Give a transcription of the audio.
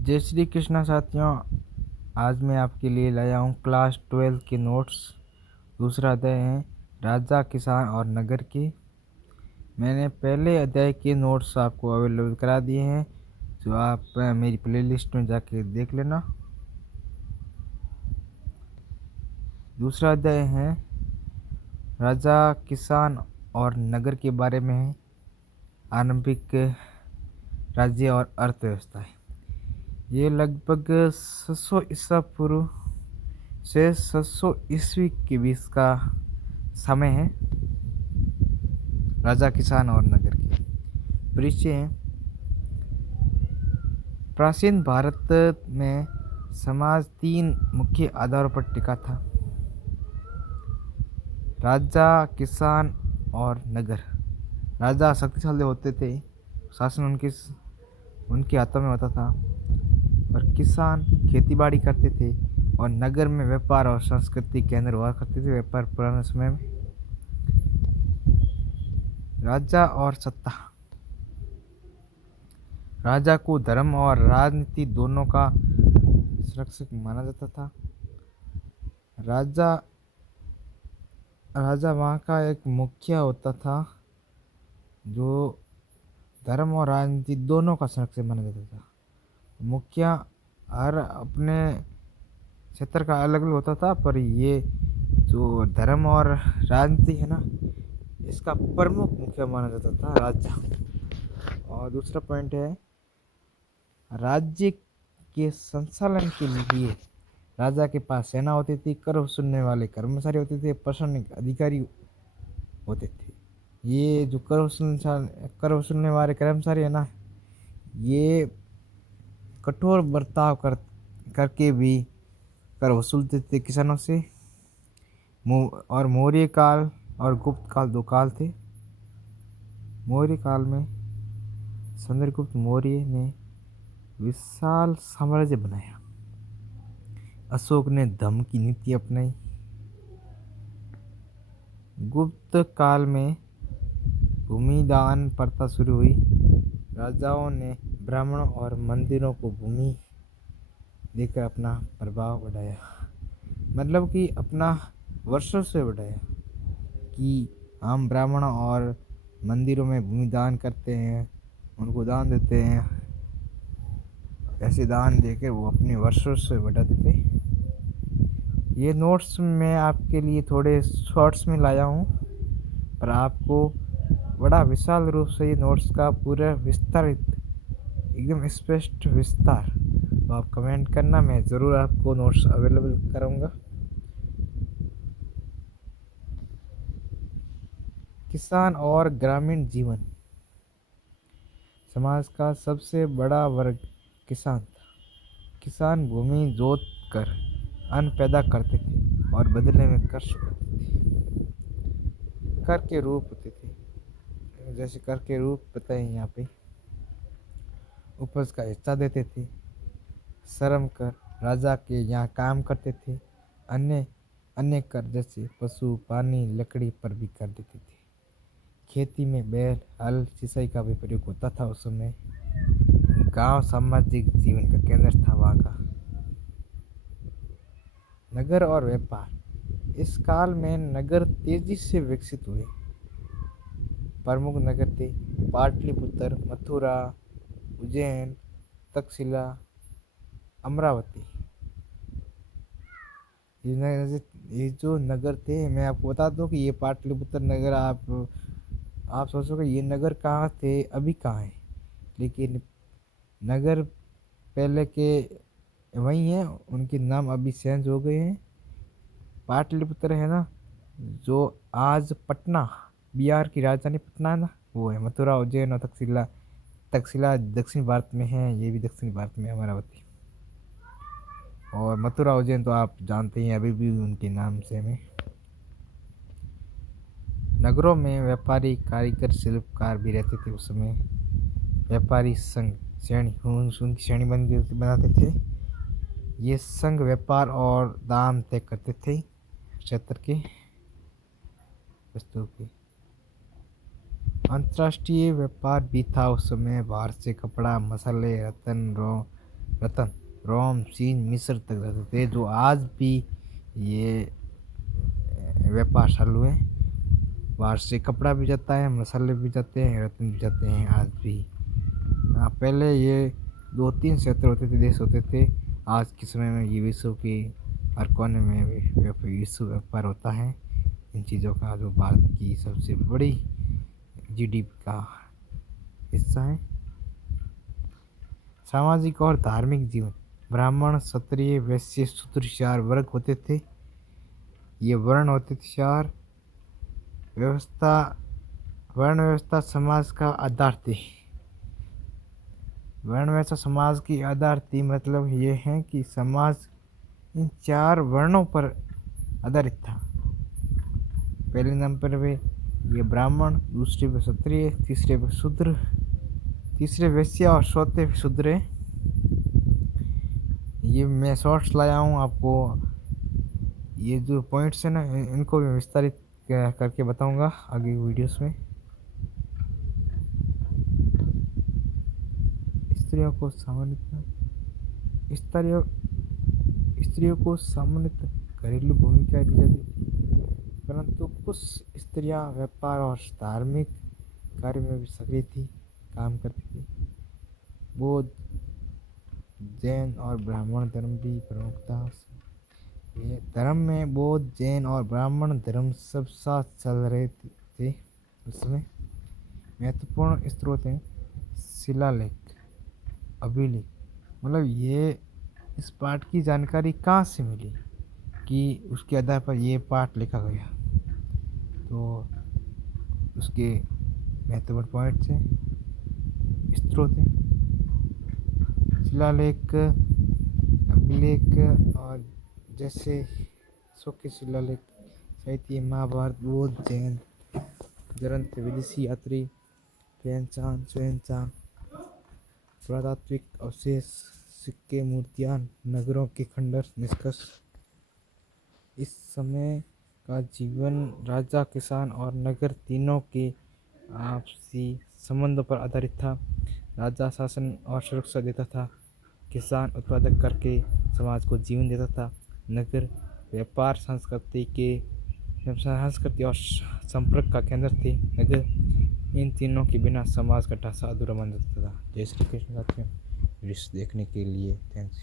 जय श्री कृष्णा साथियों। आज मैं आपके लिए लाया हूँ क्लास 12 के नोट्स। दूसरा अध्याय है राजा किसान और नगर के। मैंने पहले अध्याय के नोट्स आपको अवेलेबल करा दिए हैं, जो आप मेरी प्लेलिस्ट में जाके देख लेना। दूसरा अध्याय है राजा किसान और नगर के बारे में है। आरंभिक राज्य और अर्थव्यवस्था है। ये लगभग 600 ईसा पूर्व से 700 ईस्वी के बीच का समय है। राजा किसान और नगर के परिचय हैं। प्राचीन भारत में समाज 3 मुख्य आधारों पर टिका था: राजा, किसान और नगर। राजा शक्तिशाली होते थे, शासन उनके हाथों में होता था, और किसान खेतीबाड़ी करते थे, और नगर में व्यापार और संस्कृति केंद्र हुआ करते थे। व्यापार पुराने समय में। राजा और सत्ता। राजा को धर्म और राजनीति दोनों का संरक्षक माना जाता था। राजा राजा वहाँ का एक मुखिया होता था, जो धर्म और राजनीति दोनों का संरक्षक माना जाता था। मुखिया हर अपने क्षेत्र का अलग अलग होता था, पर ये जो धर्म और राजनीति है ना, इसका प्रमुख मुखिया माना जाता था राजा। और दूसरा पॉइंट है राज्य के संचालन के लिए राजा के पास सेना होती थी, कर वसूलने वाले कर्मचारी होते थे, प्रशासनिक अधिकारी होते थे। ये जो कर वसूलने वाले कर्मचारी है ना, ये कठोर बर्ताव करके भी कर वसूलते थे किसानों से। और मौर्य काल और गुप्त काल 2 काल थे। मौर्य काल में चंद्रगुप्त मौर्य ने विशाल साम्राज्य बनाया। अशोक ने धम्म की नीति अपनाई। गुप्त काल में भूमि दान प्रथा शुरू हुई। राजाओं ने ब्राह्मणों और मंदिरों को भूमि देकर अपना प्रभाव बढ़ाया। मतलब कि अपना वर्षों से बढ़ाया कि हम ब्राह्मणों और मंदिरों में भूमि दान करते हैं, उनको दान देते हैं। ऐसे दान देकर वो अपने वर्षों से बढ़ाते थे। ये नोट्स मैं आपके लिए थोड़े शॉर्ट्स में लाया हूँ, पर आपको बड़ा विशाल रूप से ये नोट्स का पूरा विस्तारित, एकदम स्पष्ट विस्तार, तो आप कमेंट करना, मैं ज़रूर आपको नोट्स अवेलेबल करूँगा। किसान और ग्रामीण जीवन। समाज का सबसे बड़ा वर्ग किसान था। किसान भूमि जोत कर अन्न पैदा करते थे और बदले में कर चुकाते थे। कर के रूप होते थे, जैसे कर के रूप बताए यहाँ पे। उपज का हिस्सा देते थे। श्रम कर, राजा के यहाँ काम करते थे। अन्य अन्य कर जैसे पशु, पानी, लकड़ी पर भी कर देते थे। खेती में बैल, हल, सिंचाई का भी प्रयोग होता था उस समय। गांव सामाजिक जीवन का केंद्र था वहाँ का। नगर और व्यापार। इस काल में नगर तेजी से विकसित हुए। प्रमुख नगर थे पाटलिपुत्र, मथुरा, उज्जैन, तक्षशिला, अमरावती। ये जो नगर थे, मैं आपको बता दूं कि ये पाटलिपुत्र नगर, आप सोचोगे ये नगर कहाँ थे, अभी कहाँ है, लेकिन नगर पहले के वही हैं, उनके नाम अभी चेंज हो गए हैं। पाटलिपुत्र है ना, जो आज पटना, बिहार की राजधानी पटना है ना, वो है। मथुरा, उज्जैन और तक्षशिला, तक्षशिला दक्षिण भारत में है, ये भी दक्षिण भारत में है, अमरावती। और मथुरा, उज्जैन तो आप जानते हैं, अभी भी उनके नाम से में। नगरों में व्यापारी, कारीगर, शिल्पकार भी रहते थे उस समय। व्यापारी संघ श्रेणी, उनकी श्रेणी बनाते थे। ये संघ व्यापार और दाम तय करते थे क्षेत्र के वस्तुओं के। अंतर्राष्ट्रीय व्यापार भी था उस समय। बाहर से कपड़ा, मसाले, रत्न, रत्न रोम, चीन, मिस्र तक जाते थे, जो आज भी ये व्यापार चालू है। बाहर से कपड़ा भी जाता है, मसाले भी जाते हैं, रत्न भी जाते हैं आज भी। हाँ, पहले ये 2-3 क्षेत्र होते थे, देश होते थे। आज के समय में ये विश्व के हर कोने में विश्व व्यापार होता है इन चीज़ों का, जो भारत की सबसे बड़ी जीडीपी का हिस्सा है। सामाजिक और धार्मिक जीवन, ब्राह्मण, क्षत्रिय, वैश्य, शूद्र 4 वर्ग होते थे। ये वर्ण होते थे 4। व्यवस्था, वर्ण व्यवस्था समाज का आधार थी। वर्ण व्यवस्था समाज की आधार थी, मतलब ये है कि समाज इन 4 वर्णों पर आधारित था। पहले नंबर पे ये ब्राह्मण, दूसरे पे क्षत्रिय, तीसरे पे शूद्र, तीसरे वैश्य और चौथे पे शूद्र। ये मैं शॉर्ट्स लाया हूँ आपको। ये जो पॉइंट्स है ना, इनको भी विस्तारित करके बताऊंगा आगे वीडियोस में। स्त्रियों को सामान्यतः स्त्रियों को सामान्यतः घरेलू भूमिका दी जाती थी, परंतु कुछ स्त्रियां व्यापार और धार्मिक कार्य में भी सक्रिय थी, काम करती थी। बौद्ध, जैन और ब्राह्मण धर्म भी प्रमुखता। ये धर्म में बौद्ध, जैन और ब्राह्मण धर्म सब साथ चल रहे थे उसमें। महत्वपूर्ण स्रोत हैं शिलालेख, अभिलेख। मतलब ये इस पाठ की जानकारी कहाँ से मिली कि उसके आधार पर ये पाठ लिखा गया, तो उसके महत्वपूर्ण पॉइंट्स हैं, स्रोत हैं, शिलालेख, अभिलेख। और जैसे शोक शिलालेख, साहित्य, महाभारत, बौद्ध, जैन ग्रंथ, विदेशी यात्री, पहचान, स्वयंचान, पुरातात्विक अवशेष, सिक्के, मूर्तियां, नगरों के खंडर। निष्कर्ष, इस समय का जीवन राजा, किसान और नगर तीनों के आपसी संबंधों पर आधारित था। राजा शासन और सुरक्षा देता था, किसान उत्पादक करके समाज को जीवन देता था, नगर व्यापार, संस्कृति और संपर्क का केंद्र थे। नगर इन तीनों के बिना समाज का ढांचा अधूरा बन जाता था। जय श्री कृष्ण साथियों, वीडियो देखने के लिए थैंक्स।